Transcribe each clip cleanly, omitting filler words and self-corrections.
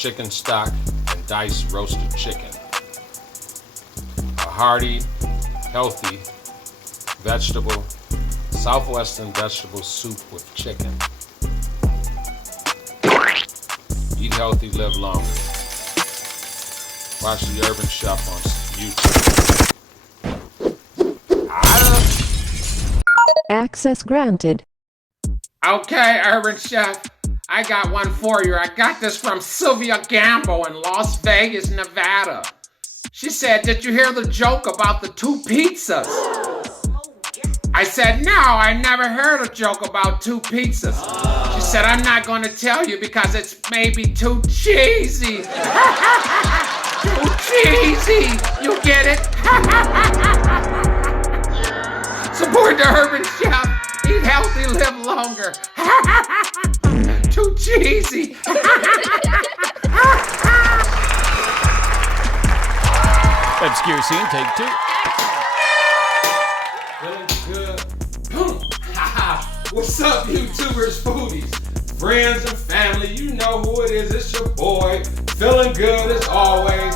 chicken stock, and diced roasted chicken. A hearty, healthy Southwestern vegetable soup with chicken. Eat healthy, live longer. Watch the Urban Chef on YouTube. Access granted. Okay, Urban Chef, I got one for you. I got this from Sylvia Gamble in Las Vegas, Nevada. She said, "Did you hear the joke about the two pizzas?" I said, "No, I never heard a joke about two pizzas." She said, "I'm not going to tell you because it's maybe too cheesy." Too cheesy, you get it? Support the Urban Chef. Eat healthy, live longer. Too cheesy. Obscure scene, take 2. Feeling good. What's up, YouTubers, foodies, friends, and family? You know who it is. It's your boy. Feeling good as always.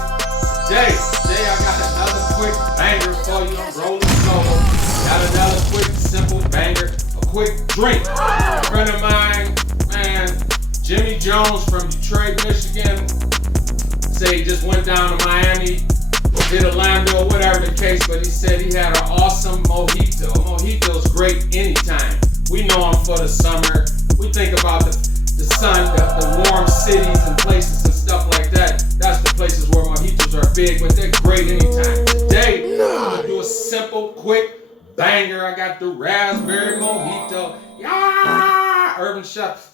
Today I got another quick banger for you. I'm rolling solo. Got another quick, simple banger. A quick drink. A friend of mine, man, Jimmy Jones from Detroit, Michigan, say he just went down to Miami, did Orlando, or whatever the case, but he said he had an awesome mojito. A mojito's great anytime. We know him for the summer. We think about the sun, the warm cities and places and stuff like that. That's the places where mojitos are big, but they're great anytime. Today, I'm gonna do a simple, quick banger. I got the raspberry mojito. Yeah! Urban Chef.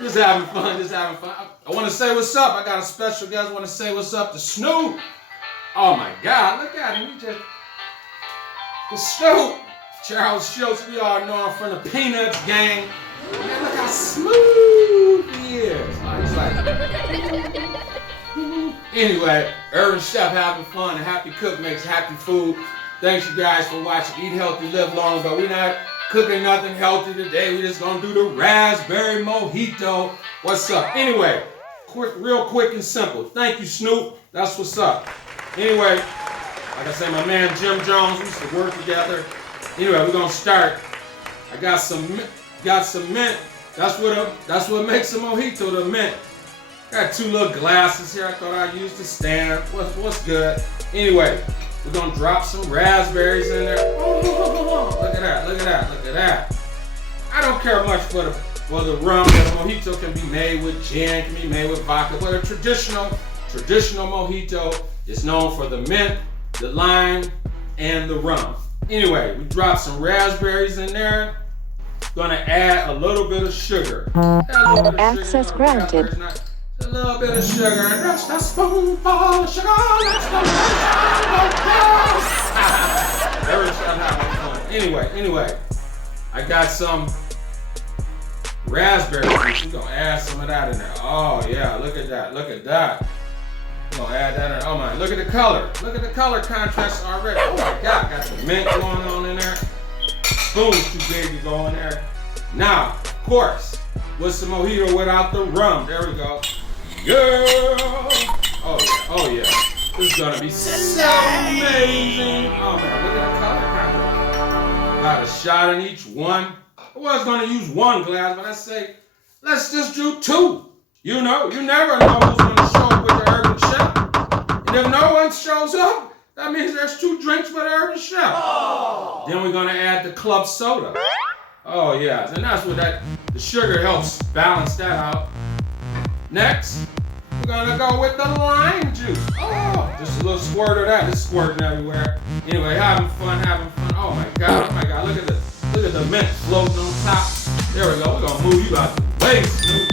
Just having fun. I want to say what's up. I got a special guest. I want to say what's up to Snoop. Oh my God, look at him. The Snoop. Charles Schultz, we all know him from the Peanuts gang. Man, look how smooth he is. Oh, he's like... Anyway, Urban Chef having fun. A happy cook makes happy food. Thanks you guys for watching Eat Healthy, Live Long, but we're not cooking nothing healthy today. We're just gonna do the raspberry mojito. What's up? Anyway, real quick and simple. Thank you, Snoop. That's what's up. Anyway, like I say, my man Jim Jones, we used to work together. Anyway, we're gonna start. I got some mint. That's what makes a mojito, the mint. Got 2 little glasses here. I thought I'd use the stand. What's good? Anyway, we're gonna drop some raspberries in there. Oh, look at that. I don't care much for the rum. The mojito can be made with gin, can be made with vodka, but a traditional mojito is known for the mint, the lime, and the rum. Anyway, we dropped some raspberries in there. Gonna add a little bit of sugar. Access granted. A little bit of sugar, and just a spoonful of sugar. Anyway, I got some raspberry juice. We're gonna add some of that in there. Oh yeah, look at that. We're gonna add that in there. Oh my, look at the color. Look at the color contrast already. Oh my God, got the mint going on in there. Spoon's too big to go in there. Now, of course, what's the mojito without the rum? There we go. Girl! Oh yeah. This is gonna be so amazing. Oh man, look at the color contrast. Got a shot in each one. I was gonna use 1 glass, but I say, let's just do 2. You know, you never know who's gonna show up with the Urban Chef. And if no one shows up, that means there's 2 drinks for the Urban Chef. Oh. Then we're gonna add the club soda. Oh yeah, and that's what the sugar helps balance that out. Next, we're gonna go with the lime juice. Oh, just a little squirt of that. It's squirting everywhere. Anyway, having fun. Oh my God, look at the mint floating on top. There we go, we're gonna move you out the way, Snoop.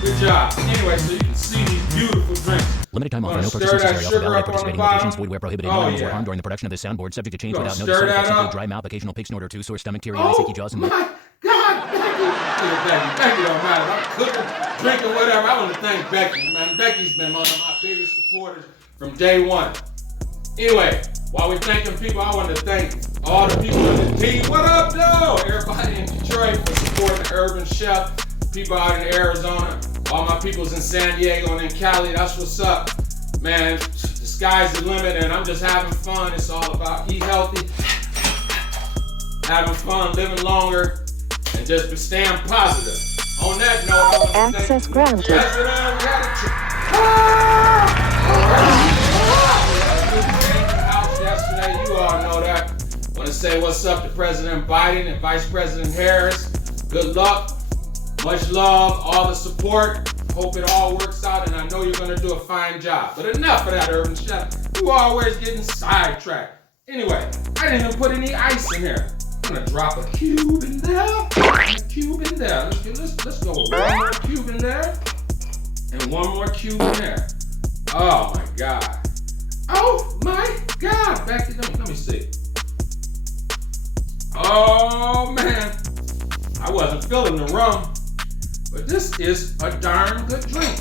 Good job. Anyway, so you can see these beautiful drinks. Limited time offer. No purchase necessary. Offer valid at participating locations. Void where prohibited. No animals were harmed during the production of this soundboard. Subject to change without notice. Side effects include dry mouth, occasional pig snort or 2, sore stomach, teary eyes, achy jaws, and... Oh my God, Becky don't matter. I'm cooking, drinking, whatever. I want to thank Becky, man. Becky's been one of my biggest supporters from day one. Anyway, While we're thanking people, I want to thank all the people in the team. What up, though? Everybody in Detroit for supporting the Urban Chef. People out in Arizona. All my peoples in San Diego and in Cali. That's what's up. Man, the sky's the limit and I'm just having fun. It's all about eat healthy, having fun, living longer, and just staying positive. On that note, I want to Access granted. Yesterday, you all know that. Want to say what's up to President Biden and Vice President Harris. Good luck, much love, all the support. Hope it all works out, and I know you're gonna do a fine job. But enough of that, Urban Chef. You always getting sidetracked. Anyway, I didn't even put any ice in here. I'm gonna drop a cube in there, and a cube in there. Let's go with one more cube in there, and one more cube in there. Oh my God. Oh my God. Back to let me see. Oh man. I wasn't feeling the rum, but this is a darn good drink.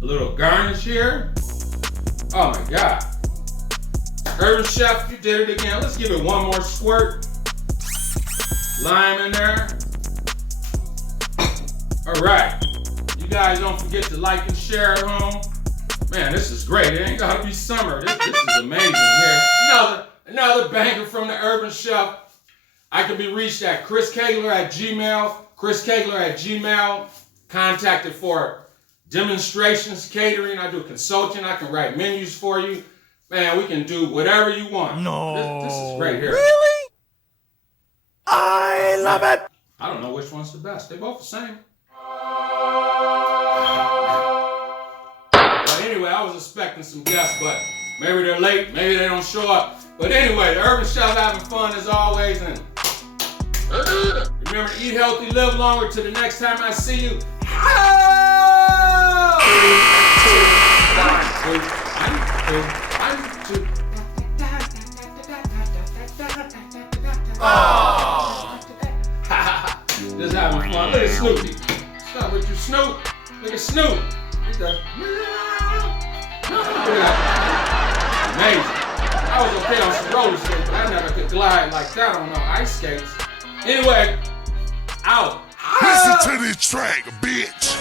A little garnish here. Oh my God. Urban Chef, you did it again. Let's give it one more squirt. Lime in there. All right. You guys don't forget to like and share at home. Man, this is great. It ain't gotta be summer. This is amazing here. Another banger from the Urban Chef. I can be reached at chriskaigler@gmail. chriskaigler@gmail. Contacted for demonstrations, catering. I do consulting. I can write menus for you. Man, we can do whatever you want. No. This is great here. Really? I love it. I don't know which one's the best. They're both the same. But anyway, I was expecting some guests, but maybe they're late, maybe they don't show up. But anyway, the Urban Chef having fun as always, and remember, eat healthy, live longer. Till the next time I see you. Just having fun. Look at Snoopy. What's up with you, Snoop? Look at Snoop. He does. Amazing. I was okay on some roller skates, but I never could glide like that on no ice skates. Anyway, out. Listen to this track, bitch.